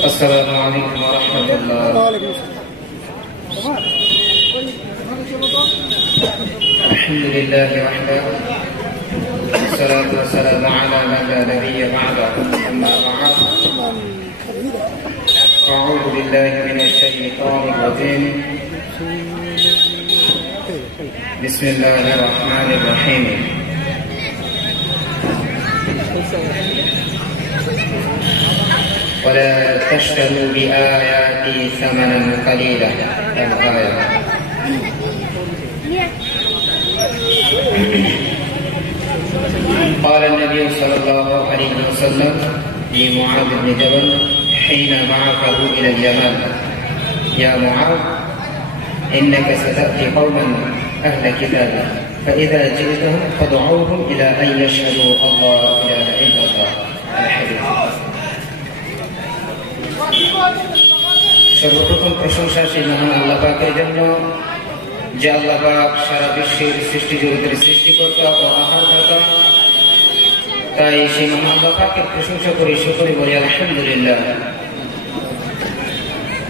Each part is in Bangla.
السلام عليكم ورحمة الله. الحمد لله وحده والصلاة والسلام على من لا نبي بعده. أما بعد أعوذ بالله من الشيطان الرجيم. بسم الله الرحمن الرحيم. ولا تشتروا بآياتي ثمنا قليلا. الآية. قال النبي صلى الله عليه وسلم لمعاذ بن جبل حين بعثه إلى اليمن: يا معاذ إنك ستأتي قوما أهل كتاب فإذا جئتهم فادعوهم إلى أن يشهدوا الله إله إلا الله. الحديث. সর্বপ্রথম প্রশংসা সেই মহান আল্লাহ পাকের জন্য, যে আল্লাহ পাক সারা বিশ্বের সৃষ্টি জগতের সৃষ্টিকর্তা ও আহারদাতা। তাই সেই মহান আল্লাহ পাকের প্রশংসা করি, শুকরি বলি আলহামদুলিল্লাহ।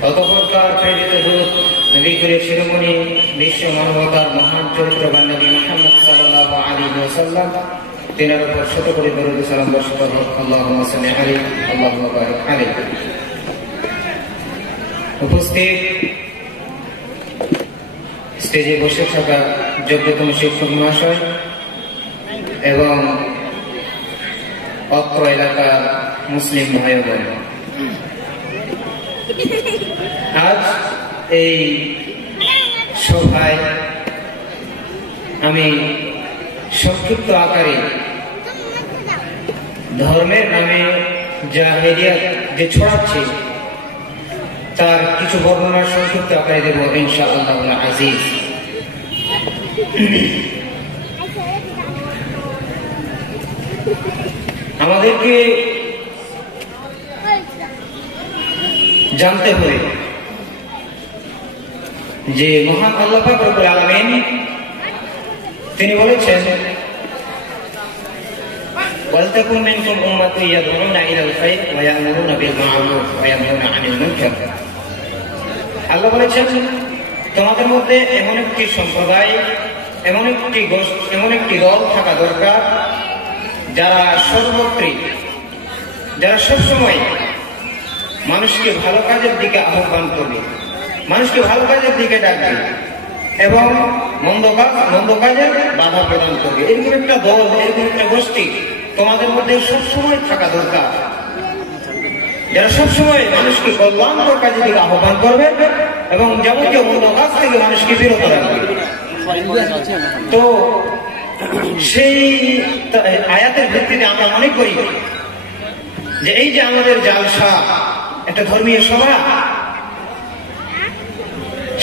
অতঃপর তার প্রেরিত দূত নবী করিম শিরোমণি বিশ্ব মানবতার মহান চরিত্রবান নবী মুহাম্মদ সাল্লাল্লাহু আলাইহি ওয়াসাল্লাম, তিনার উপর শত কোটি দরুদ ও সালাম বর্ষিত হোক। আল্লাহুম্মা সাল্লি আলাইহি আল্লাহুম্মা বারিক আলাইহি। উপস্থিত স্টেজে বসে থাকা যোগ্যতম শিক্ষক মহাশয় এবং অত্র এলাকার মুসলিম ভাই বোন, আজ এই সভায় আমি সংক্ষিপ্ত আকারে ধর্মের নামে জাহেলিয়াত যে ছড়াচ্ছে তার কিছু বর্ণনা সংক্ষিপ্ত আকারে দেব ইনশাআল্লাহ আজিজ। আমাদেরকে জানতে হবে যে মহান আল্লাহ পাক রব্বুল আলামিন তিনি বলেছেন, ওয়ালতাকুন মিনকুম উম্মাতুন ইয়াদউনা ইলাল খায়র ওয়া ইয়া'মুরুনা বিল মা'রুফ ওয়া ইয়ানহাউনা আনিল মুনকার। আল্লাহ বলেছেন, তোমাদের মধ্যে এমন একটি সম্প্রদায়, এমন একটি দল থাকা দরকার যারা সর্বত্রই, যারা সবসময় মানুষকে ভালো কাজের দিকে আহ্বান করবে, মানুষকে ভালো কাজের দিকে ডাকবে এবং মন্দ কাজের বাধা প্রদান করবে। এরকম একটা দল, এরকম একটা গোষ্ঠী তোমাদের মধ্যে সবসময় থাকা দরকার, যারা সবসময় মানুষকে কল্যাণকর কাজের দিকে আহ্বান করবে এবং যাবতীয় মন্দ কাজ থেকে মানুষকে বিরত রাখবে। তো সেই আয়াতের ভিত্তিতে আমরা মনে করি যে এই যে আমাদের জালসা, একটা ধর্মীয় সভা,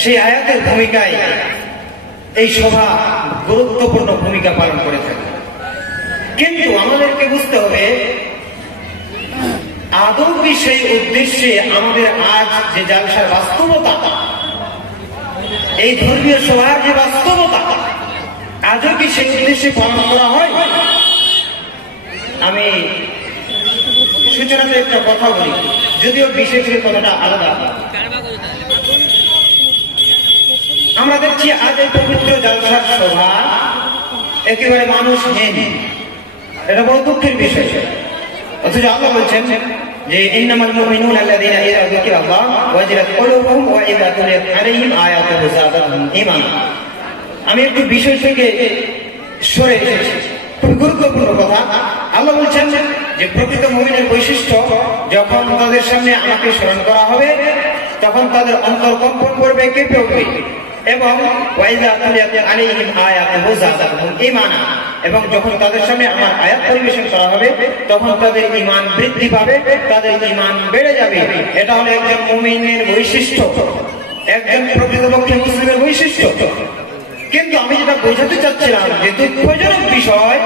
সেই আয়াতের ভূমিকায় এই সভা গুরুত্বপূর্ণ ভূমিকা পালন করে থাকে। কিন্তু আমাদেরকে বুঝতে হবে আদৌ কি সেই উদ্দেশ্যে আমাদের আজ যে জালসার বাস্তবতা, এই ধর্মীয় সভার যে বাস্তবতা, আজও কি সেই উদ্দেশ্যে পালন করা হয়? আমি সূচনাতে একটা কথা বলি, যদিও বিশেষের কথাটা আলাদা। আমরা দেখছি আজ এই পবিত্র জালসার সভা একেবারে মানুষহীন, এটা বড় দুঃখের বিষয়। অথচ আল্লাহ বলছেন যে ইন্নামাল মুমিনুনা আল্লাযীনা ইযা যুকিরাল্লাহ ওয়াজিলাত কুলুবুহুম ওয়া ইযা তুলিয়াত আলাইহিম আয়াতুহু যাদাতুহুম ঈমানা। আমি একটু বিষয় থেকে সরে এসেছি, খুব গুরুত্বপূর্ণ কথা। আল্লাহ বলছেন যে প্রকৃত মুমিনের বৈশিষ্ট্য, যখন তাদের সামনে আমাকে স্মরণ করা হবে তখন তাদের অন্তর কম্পন করবে, কেঁপে উঠবে এবং ওয়াইযা তুলিয়াত আলাইহিম আয়াতুহু যাদাতুহুম ঈমানা, এবং যখন তাদের সামনে আমার আয়াত পরিবেশন করা হবে তখন তাদের ঈমান বৃদ্ধি পাবে, তাদের ঈমান বেড়ে যাবে। এটা হলো একজন মুমিনের বৈশিষ্ট্য, একজন প্রকৃতপক্ষে মুসলিমের বৈশিষ্ট্য। কিন্তু আমি যেটা বোঝাতে চাচ্ছিলাম যে দুঃখজনক বিষয়,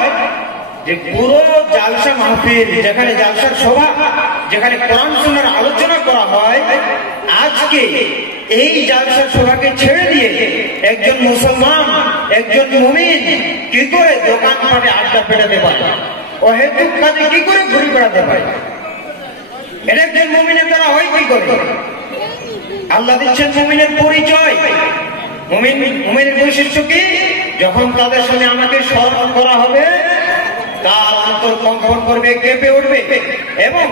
যে পুরো জালসা মাহফিল, যেখানে জালসার সভা, যেখানে কোরআন সুন্নাহর আলোচনা করা হয়, আজকে এই জালসার সভাকে ছেড়ে দিয়ে একজন মুসলমান, একজন মুমিন কি করে দোকানপাটে আড্ডা পেটাতে পারে, অহেতুক কাজে কি করে ঘুরে বেড়াতে পারে? এটা একজন মুমিনের দ্বারা হয় কি করে? আল্লাহ দিচ্ছেন মুমিনের পরিচয়। মুমিনের বৈশিষ্ট্য কি? যখন তাদের সামনে আমাকে স্মরণ করা হবে তার অন্তর কম্পন করবে, কেঁপে উঠবে এবং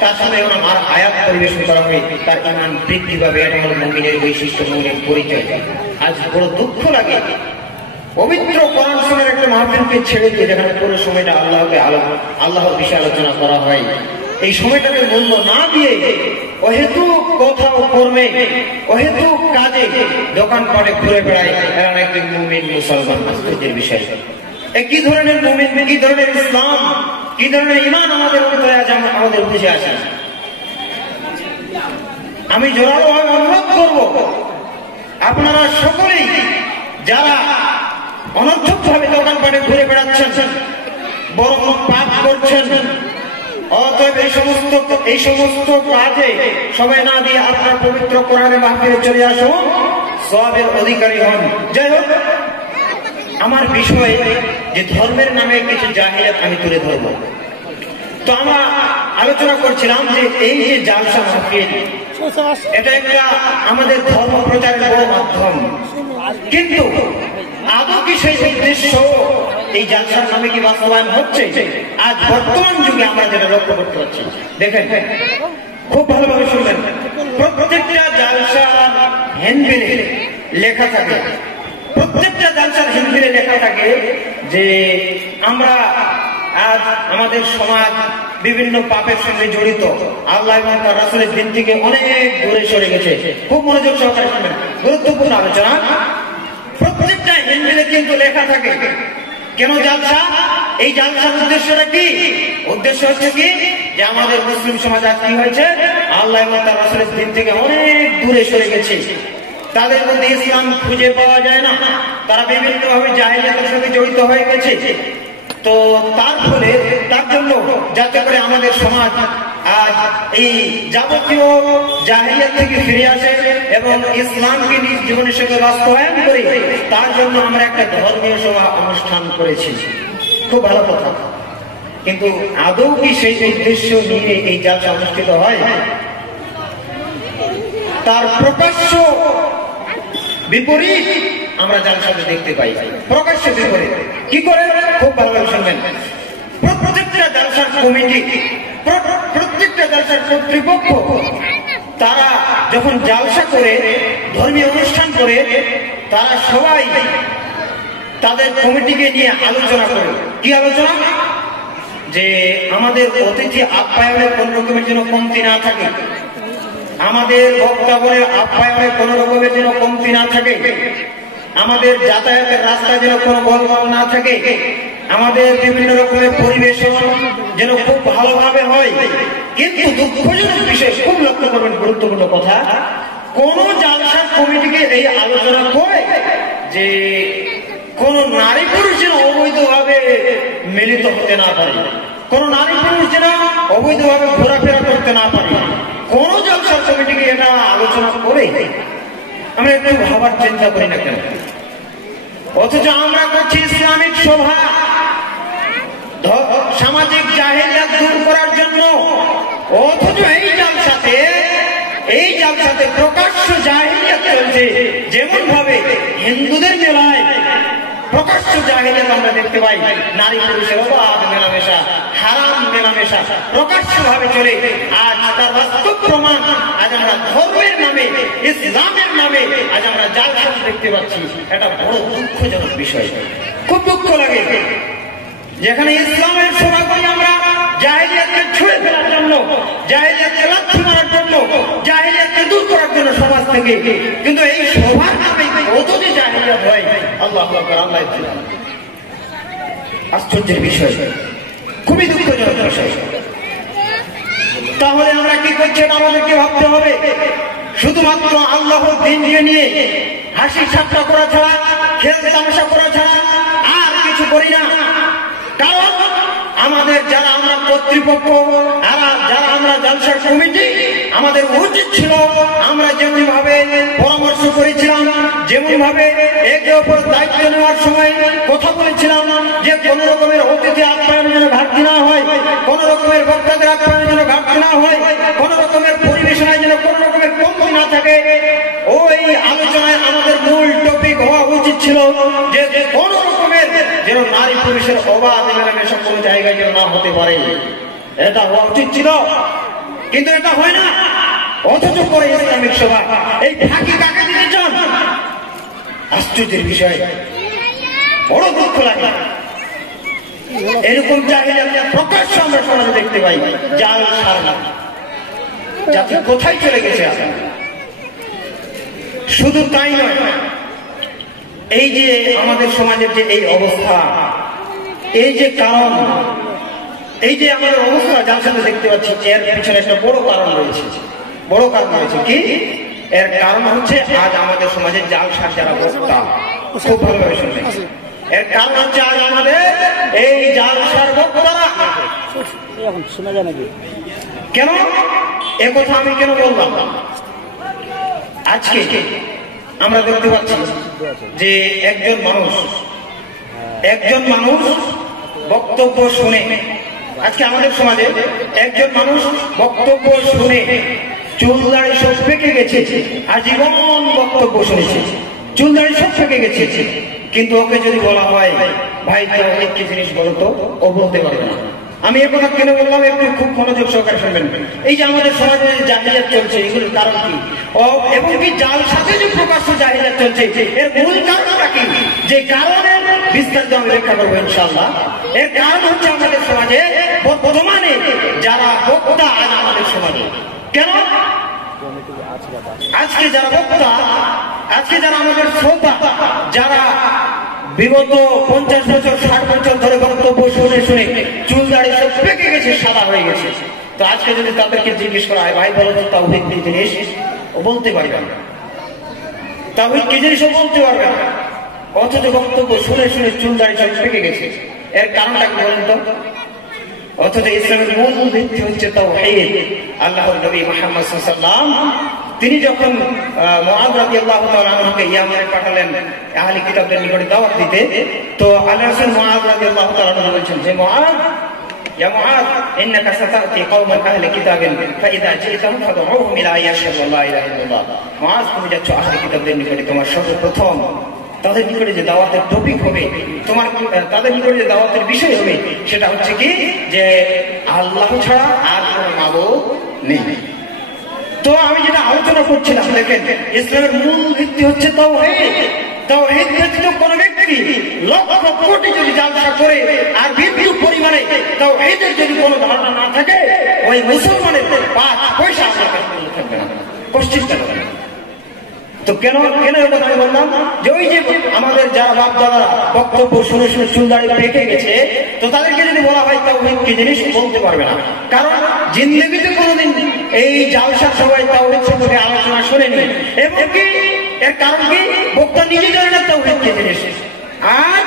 তার সাথে আমার আয়াত পরিবেশন করা হবে, তার ঈমান বৃদ্ধি পাবে। এটা হলো মুমিনের বৈশিষ্ট্য, মুমিনের পরিচয়। আজ বড় দুঃখ লাগে পবিত্র কোরআন শোনার একটা মাহফিলকে ছেড়ে দিয়ে যেখানে পুরো সময়টা আল্লাহর বিষয়ে আলোচনা করা হয়, এই সময়টাকে মূল্য না দিয়ে অহেতুক কোথাও কর্মে, অহেতুক কাজে, দোকানপাটে ঘুরে বেড়ায় এরা নাকি মুমিন মুসলমান। আশ্চর্যের বিষয়, কি ধরনের মুমিন, কি ধরনের ইসলাম, কি ধরনের ঈমান আমাদের অন্তরে আজ আমাদের বুঝে আসে। আমি জোরালো ভাবে অনুরোধ করব আপনারা সকলেই যারা অনর্থক ভাবে দোকানপাটে ঘুরে বেড়াচ্ছেন, বড় পাপ করছেন, অতএব এই সমস্ত কাজে সময় না দিয়ে আপনার পবিত্র কোরআনের মাহফিলে চলে আসুন, সওয়াবের অধিকারী হন। যাই হোক, আমার বিষয় যে ধর্মের নামে কিছু জাহিলিয়াত আমি তুলে ধরব। তো আমরা আলোচনা করছিলাম যে এই যে জালসা মাহফিল, এটা একটা আমাদের ধর্ম প্রচারের বড় মাধ্যম, কিন্তু আদৌ কি সেই উদ্দেশ্য এই জালসার নামে কি বাস্তবায়ন হচ্ছে? আজ বর্তমান যুগে আমরা যেটা লক্ষ্য করতে পারছি, দেখেন খুব ভালোভাবে শুনবেন, প্রত্যেকটা জালসার হ্যান্ডবিলে লেখা থাকে, প্রত্যেকটা জালসার হ্যান্ডবিলে লেখা থাকে যে আমরা আজ আমাদের সমাজ বিভিন্ন পাপের সঙ্গে জড়িত, আল্লাহ এবং তার রাসূলের দিন থেকে অনেক দূরে সরে গেছে। খুব মনোযোগ সহকারে শুনবেন, গুরুত্বপূর্ণ আলোচনা। প্রত্যেকটা হ্যান্ডবিলে কিন্তু লেখা থাকে কেন জালসা, এই জালসার উদ্দেশ্যটা কি? উদ্দেশ্য হচ্ছে কি যে আমাদের মুসলিম সমাজ আজ কি হয়েছে, আল্লাহ এবং তার রাসূলের দিন থেকে অনেক দূরে সরে গেছে, তাদের মধ্যে ইসলাম খুঁজে পাওয়া যায় না, তারা বিভিন্ন ভাবে জাহিলিয়াতের সাথে জড়িত হয়ে গেছে। তো তার ফলে তার জন্য যাতে করে আমাদের সমাজ আজ এই যাবতীয় জাহিলিয়াত থেকে ফিরে আসে এবং ইসলামকে নিজ জীবনের সঙ্গে বাস্তবায়ন করি, তার জন্য আমরা একটা ধর্মীয় সভা অনুষ্ঠান করেছি। খুব ভালো কথা, কিন্তু আদৌ কি সেই উদ্দেশ্য নিয়ে এই জালসা অনুষ্ঠিত হয়? তার প্রকাশ্য বিপরীত আমরা জালসাতে দেখতে পাই, প্রকাশ্য বিপরীত। কি করে? খুব ভালোভাবে শুনবেন। প্রত্যেকটা জালসার কমিটি, প্রত্যেকটা জালসার কর্তৃপক্ষ, তারা যখন জালসা করে, ধর্মীয় অনুষ্ঠান করে, তারা সবাই তাদের কমিটিকে নিয়ে আলোচনা করে। কি আলোচনা? যে আমাদের অতিথি আপ্যায়নের কোন রকমের যেন কমতি না থাকে, আমাদের বক্তব্যের আপ্যায়নের কোন রকমের যেন কমতি না থাকে, আমাদের যাতায়াতের রাস্তায় যেন কোনো গোলমাল না থাকে, আমাদের বিভিন্ন রকমের পরিবেশ যেন খুব ভালোভাবে হয়। কিন্তু দুঃখজনক বিষয়, খুব লক্ষ্য করবেন, গুরুত্বপূর্ণ কথা, কোন জালসার কমিটিকে এই আলোচনা করে যে কোন নারী পুরুষ যেন অবৈধভাবে মিলিত হতে না পারে, কোন নারী পুরুষ যেন অবৈধভাবে ঘোরাফেরা করতে না পারে, কোন জালসার কমিটিকে এটা আলোচনা করে আমরা একটু ভাবার চিন্তা করি না কেন? অথচ আমরা করছি ইসলামিক সভা, সামাজিক জাহিলিয়াত দূর করার জন্য, অথচ এই জালসাতে প্রকাশ্য জাহিলিয়াত চলছে। যেমন ভাবে হিন্দুদের মেলায় প্রকাশ্য জাহিলিয়াত আমরা দেখতে পাই, নারী পুরুষের অবাধ মেলামেশা, হারাম মেলামেশা প্রকাশ্য ভাবে চলে। আজ তার বাস্তব প্রমাণ আজ আমরা ধর্মের নামে, ইসলামের নামে আজ আমরা জালসা দেখতে পাচ্ছি। এটা বড় দুঃখজনক বিষয়, খুব দুঃখ লাগে। যেখানে ইসলামের সভা করি আমরা জাহিলিয়াতকে ছুঁয়ে ফেলার জন্য, জাহিলিয়াতকে লাথি মারার জন্য, জাহিলিয়াতকে দূর করার জন্য সমাজ থেকে, কিন্তু এই সভার নামে কত যে জাহিলিয়াত হয়, আল্লাহু আকবার, আল্লাহ। আশ্চর্যের বিষয়, খুবই দুঃখজনক বিষয়। তাহলে আমরা কি করছি? আমাদেরকে ভাবতে হবে শুধুমাত্র আল্লাহর দিনকে নিয়ে হাসি ঠাট্টা করা ছাড়া, খেল তামাশা করা ছাড়া আর কিছু করি না। কারণ আমাদের যারা আমরা কর্তৃপক্ষ, যারা আমরা জালসার কমিটি, আমাদের উচিত ছিল আমরা যেমন ভাবে পরামর্শ করেছিলাম, যেমন ভাবে একে অপর দায়িত্ব নেওয়ার সময় কথা বলেছিলাম যে কোন রকমের অতিথি আপ্যায়নের যেন ঘাটতি না হয়, কোন রকমের বক্তাদের আপ্যায়নের যেন ঘাটতি না হয়, ওই আলোচনায় আমাদের মূল টপিক হওয়া উচিত ছিল যে কোন রকমের যেন নারী পুরুষের অবাধ মেলামেশা কোনো জায়গায় যেন না হতে পারে, এটা হওয়া উচিত ছিল, কিন্তু এটা হয় না। অথচ করে ইসলামিক সভা এই ফাঁকি কাকে দিতে চান? আশ্চর্যের বিষয়, বড় দুঃখ লাগে। এরকম জাহিলিয়াত প্রকাশ্য আমরা সমাজে দেখতে পাই। জাল সারনা জাতি কোথায় চলে গেছে? শুধু তাই নয়, এই যে আমাদের সমাজের যে এই অবস্থা, এই যে কারণ, এই যে আমাদের অবস্থা যার সাথে দেখতে পাচ্ছি, এর পিছনে একটা বড় কারণ রয়েছে। বড় কারণ রয়েছে কি? এর কারণ হচ্ছে আজ আমাদের সমাজে জালসার যারা বক্তা, খুব ভালোভাবে শুনবেন, এর কারণ হচ্ছে আজ আমাদের এই জালসার বক্তারা। শোনা যায় নাকি? কেন একথা আমি কেন বললাম? আজকে আমরা দেখতে পাচ্ছি যে একজন মানুষ বক্তব্য শুনে, আজকে আমাদের সমাজে একজন মানুষ বক্তব্য শুনে চুল দাড়ি সব পেকে গেছে, আজীবন বক্তব্য শুনেছে, চুল দাড়ি সব পেকে গেছে, কিন্তু ওকে যদি বলা হয় ভাই তাওহীদ কি জিনিস বলতো, ও বলতে পারবে না। আমি এ কথা কেন বললাম একটু খুব মনোযোগ সহকারে শুনবেন। এই যে আমাদের সমাজে জাহিলিয়াত চলছে, এগুলোর কারণ কি? এবং কি জাল সাথে যে প্রকাশ্য জাহিলিয়াত চলছে, এর মূল কারণটা কি? যে কারণের বিস্তারিত আমি ব্যাখ্যা করবো ইনশাআল্লাহ। এর কারণ হচ্ছে আমাদের সমাজে বর্তমানে যারা বক্তা আজ আমাদের সমাজে, কেন আজকে যারা বক্তা, আজকে যারা আমাদের শ্রোতা, যারা বিগত 50 বছর 60 বছর ধরে বক্তব্য শুনে শুনে চুল দাড়ি সব পেকে গেছে, সাদা হয়ে গেছে, তো আজকে যদি তাদেরকে জিজ্ঞেস করা হয় ভাই বলো তো তাওহীদ কি জিনিস, ও বলতে পারবে না। তাওহীদ কি জিনিস ও বলতে পারবে না, অথচ বক্তব্য শুনে শুনে চুল দাড়ি সব পেকে গেছে। এর কারণটা কি বলেন তো? অথচ ইসলামের মূল ভিত্তি হচ্ছে তাওহীদ। আল্লাহর নবী মুহাম্মদ সাল্লাল্লাহু আলাইহি ওয়াসাল্লাম তিনি যখন মুআয রাদিয়াল্লাহু তাআলা আনহুকে ইয়ামানে পাঠালেন আহলে কিতাবদের নিকটে দাওয়াত দিতে, তো আল্লাহর রাসূল মুআয রাদিয়াল্লাহু তাআলা আনহু বলেছেন যে মুআয, ইয়া মুআয ইন্নাকা সাতাতি কওমান আহলে কিতাবিন ফাইযা জিতাহুম ফাদউহুম ইলা ইয়াশহাদু আল্লা ইলাহা ইল্লাল্লাহ। মুআয তুমি যাচ্ছ আহলে কিতাবদের নিকটে, তোমার সর্বপ্রথম তাদের নিকটে যে দাওয়াতের টপিক হবে, তোমার তাদের নিকটে যে দাওয়াতের বিষয় হবে, সেটা হচ্ছে কি যে আল্লাহ ছাড়া আর কোনো মাবুদ নেই। তো আমি যেটা আলোচনা করছিলাম, দেখেন ইসলামের মূল ভিত্তি হচ্ছে তাওহীদ। তাওহীদ ব্যতীত কোন ব্যক্তি লক্ষ কোটি যদি জালসা করে আর বিপুল পরিমাণে তাওহীদের যদি কোনো ধারণা না থাকে, ওই মুসলমানের 5 পয়সা আপনার কাছে থাকবে না, কষ্টিটা হবে। তো কেন কথা আমি বললাম যে ওই যে আমাদের যারা বাপ দাদা বক্তব্য শুনে শুনে চুল দাড়ি পেকে গেছে, তো তাদেরকে যদি বলা হয় তাওহীদ কি জিনিস, বলতে পারবে না। কারণ জিন্দেগিতে কোনোদিন এই জালসার সবাই তাওহীদ সম্পর্কে আলোচনা শোনেনি, এবং কি এর কারণ কি বক্তা নিজে জানে না তাওহীদ কি জিনিস। আর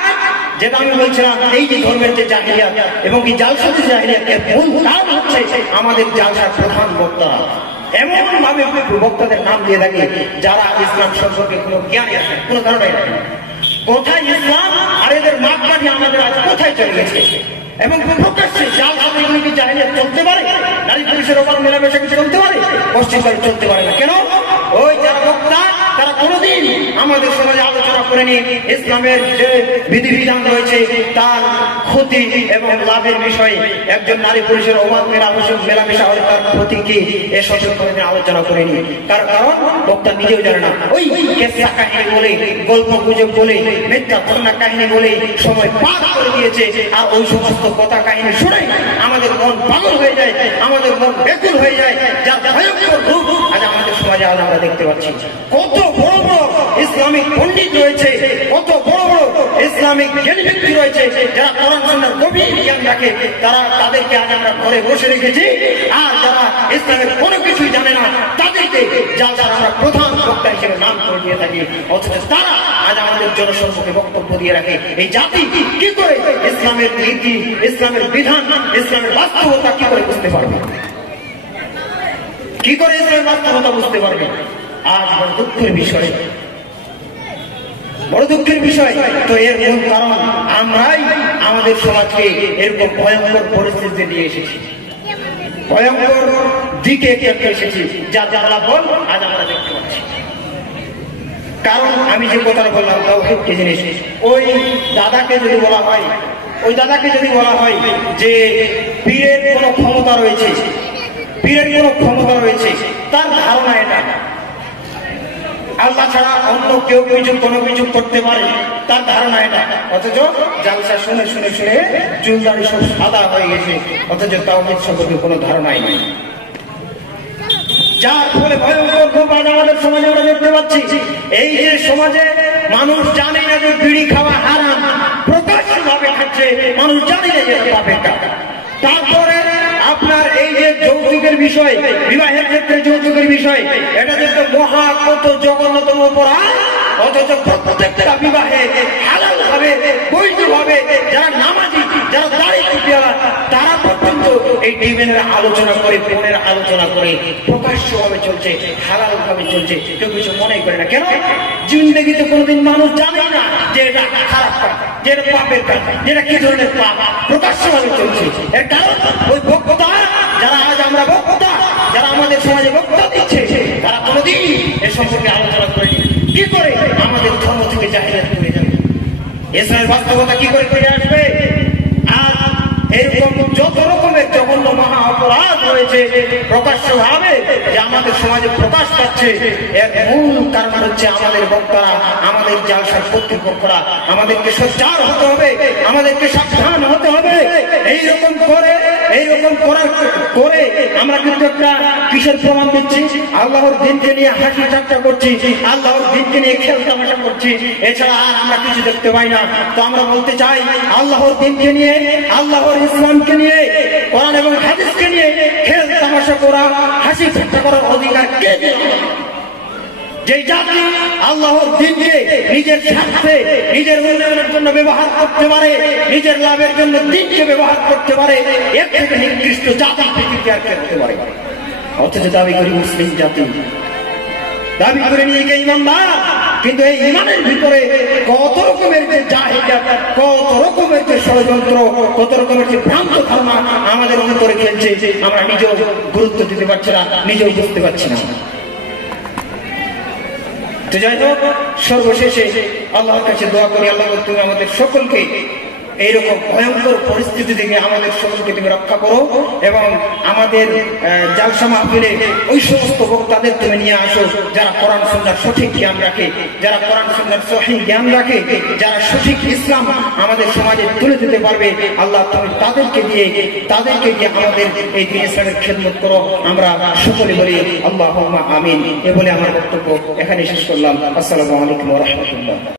যেটা আমি বলছিলাম, এই যে ধর্মের যে জাহিলিয়াত এবং কি জালসার যে জাহিলিয়াত, এর মূল কারণ হচ্ছে আমাদের জালসার প্রধান বক্তা এমন ভাবে বক্তাদের নাম দিয়ে থাকে যারা ইসলাম সম্পর্কে কোনো জ্ঞানই আছে, কোনো ধারণাই রাখে না। কোথায় ইসলাম আর এদের মাপকাঠি আমাদের আজ কোথায় চলে গেছে? এবং প্রকাশ্যে জাল সামগ্রী জাহিলিয়াত চলতে পারে, নারী পুরুষের অবাধ মেলামেশা কি চলতে পারে? পশ্চিমকালে চলতে পারে না। কেন? ওই যারা বক্তা তারা কোনোদিন আমাদের সমাজে আলোচনা করেনি ইসলামের যে বিধিবিধান রয়েছে তার ক্ষতি এবং লাভের বিষয়ে। একজন নারী পুরুষের অবাধ মেলামেশা হলে তার ক্ষতি কি, এ সম্পর্কে আলোচনা করেনি। কারণ বক্তা নিজেও জানে না। ওই কেসা কাহিনী বলে, গল্প গুজব বলে, মিথ্যা ঘটনা কাহিনী বলে সময় পার করে দিয়েছে। আর ওই সমস্ত কথা কাহিনী শুনে আমাদের মন পাগল হয়ে যায়, আমাদের মন ব্যাকুল হয়ে যায়, যার ভয়ঙ্কর রূপ আজ আমাদের সমাজে আজ আমরা দেখতে পাচ্ছি। কত বড় বড় ইসলামিক পণ্ডিত রয়েছে, কত বড় বড় ইসলামিক জ্ঞানী ব্যক্তি রয়েছে যারা কোরআন সুন্নাহর গভীর জ্ঞান রাখে, তাদেরকে আজ আমরা ঘরে বসে রেখেছি। আর যারা ইসলামের কোনো কিছুই জানে না তাদেরকে যারা আমরা প্রধান বক্তা হিসেবে নাম করে দিয়ে থাকি, অথচ তারা আজ আমাদের জনসম্মুখে বক্তব্য দিয়ে রাখে। এই জাতি কি করে ইসলামের নীতি, ইসলামের বিধান, ইসলামের বাস্তবতা কি করে বুঝতে পারবে? কি করে ইসলামের বাস্তবতা বুঝতে পারবে? আজ বড় দুঃখের বিষয়, বড় দুঃখের বিষয়। তো এর মূল কারণ আমরাই আমাদের সমাজকে এরকম ভয়ঙ্কর পরিস্থিতি নিয়ে এসেছি, ভয়ঙ্কর দিকে একটু এসেছি, যার ফলাফল আজ আমরা দেখতে পাচ্ছি। কারণ আমি যে কথাটা বললাম তাওহীদ কি জিনিস, ওই দাদাকে যদি বলা হয় যে পীরের কোনো ক্ষমতা রয়েছে, তার ধারণা এটা আল্লাহ ছাড়া অন্য কেউ কোনো কিছু করতে পারে, তার ধারণা এটা। অথচ জালসা শুনে চুলদারি সব সাদা হয়ে গেছে, অথচ তাওহীদ সম্পর্কে কোনো ধারণাই নেই। যার ফলে ভয়ঙ্কর প্রভাব আমাদের সমাজে আমরা দেখতে পাচ্ছি। এই যে সমাজে মানুষ জানে না যে বিড়ি খাওয়া হারাম, প্রকাশ্যভাবে খাচ্ছে, মানুষ জানে না যে পাপের কাজ। তারপরে আপনার এই যে যৌতুকের বিষয়, বিবাহের ক্ষেত্রে যৌতুকের বিষয়, এটা যেটা মহা কত জঘন্যতম অপরাধ, অথচ প্রত্যেকটা বিবাহে হালাল ভাবে বৈধভাবে যারা নামাজি, যারা দাড়ি টুপিওয়ালা, তারা পর্যন্ত এই ডিবেনের আলোচনা করে, ফোনের আলোচনা করে প্রকাশ্যভাবে চলছে, হালাল ভাবে চলছে, কেউ কিছু মনে করে না। কেন? জিন্দেগিতে কোনোদিন মানুষ জানে না যে এটা খারাপ কাজ, যে এটা পাপের কাজ, যেটা কি ধরনের পাপ, প্রকাশ্যভাবে চলছে। এর কারণ ওই বক্তা, যারা আজ আমরা বক্তা, যারা আমাদের সমাজে বক্তা দিচ্ছে, তারা কোনোদিন এ সম্পর্কে আলোচনা করেনি। কি করে আমাদের ধর্ম থেকে জাহিলিয়াত করে যাবে, ইসলামের বাস্তবতা কি করে ফিরে আসবে? আর এরকম যত রকমের জঘন্য মহা অপরাধ রয়েছে প্রকাশ্যভাবে যে আমাদের সমাজে প্রকাশ পাচ্ছে, এর মূল কারণ হচ্ছে আমাদের বক্তারা, আমাদের জালসার কর্তৃপক্ষরা। আমাদেরকে সোচ্চার হতে হবে, আমাদেরকে সাবধান হতে হবে। এইরকম করার করে আমরা কিন্তু একটা কিসের প্রমাণ দিচ্ছি? আল্লাহর দিনকে নিয়ে হাসি ঠাট্টা করছি, আল্লাহর দিনকে নিয়ে খেল তামাশা করছি, এছাড়া আর আমরা কিছু দেখতে পাই না। তো আমরা বলতে চাই, আল্লাহর দিনকে নিয়ে, আল্লাহর ইসলামকে নিয়ে, কোরআন এবং হাদিসকে নিয়ে খেল তামাশা করা, হাসি ঠাট্টা করার অধিকার কে দিল? যে জাতি আল্লাহর দিনকে নিজের স্বার্থে, নিজের উন্নয়নের জন্য ব্যবহার করতে পারে, নিজের লাভের জন্য দিনকে ব্যবহার করতে পারে, এর থেকে নিকৃষ্ট জাতি পৃথিবীতে আর করতে পারে। অথচ দাবি করি মুসলিম জাতি, দাবি করে নিয়ে গিয়ে ইমানদার, কিন্তু এই ইমানের ভিতরে কত রকমের যে জাহিলিয়াত, কত রকমের যে ষড়যন্ত্র, কত রকমের যে ভ্রান্ত ধারণা আমাদের ভিতরে খেলছে, আমরা নিজেও গুরুত্ব দিতে পারছি না, নিজেও বুঝতে পারছি না। তো যাই হোক, সর্বশেষে আল্লাহর কাছে দোয়া করি, আল্লাহ তুমি আমাদের সকলকে এইরকম ভয়ঙ্কর পরিস্থিতি থেকে আমাদের সকলকে তুমি রক্ষা করো, এবং আমাদের জালসা মাহফিলে ওই সমস্ত বক্তাদের তুমি নিয়ে আসো যারা কোরআন সুন্নাহর সঠিক জ্ঞান রাখে, যারা কোরআন সুন্নাহর সঠিক জ্ঞান রাখে, যারা সঠিক ইসলাম আমাদের সমাজে তুলে দিতে পারবে। আল্লাহ তুমি তাদেরকে দিয়ে আমাদের এই দিন ইসলামের খেদমত করো। আমরা সকলে বলি আল্লাহুম্মা আমিন। এ বলে আমার বক্তব্য এখানে শেষ করলাম। আসসালামু আলাইকুম ওয়া রাহমাতুল্লাহ।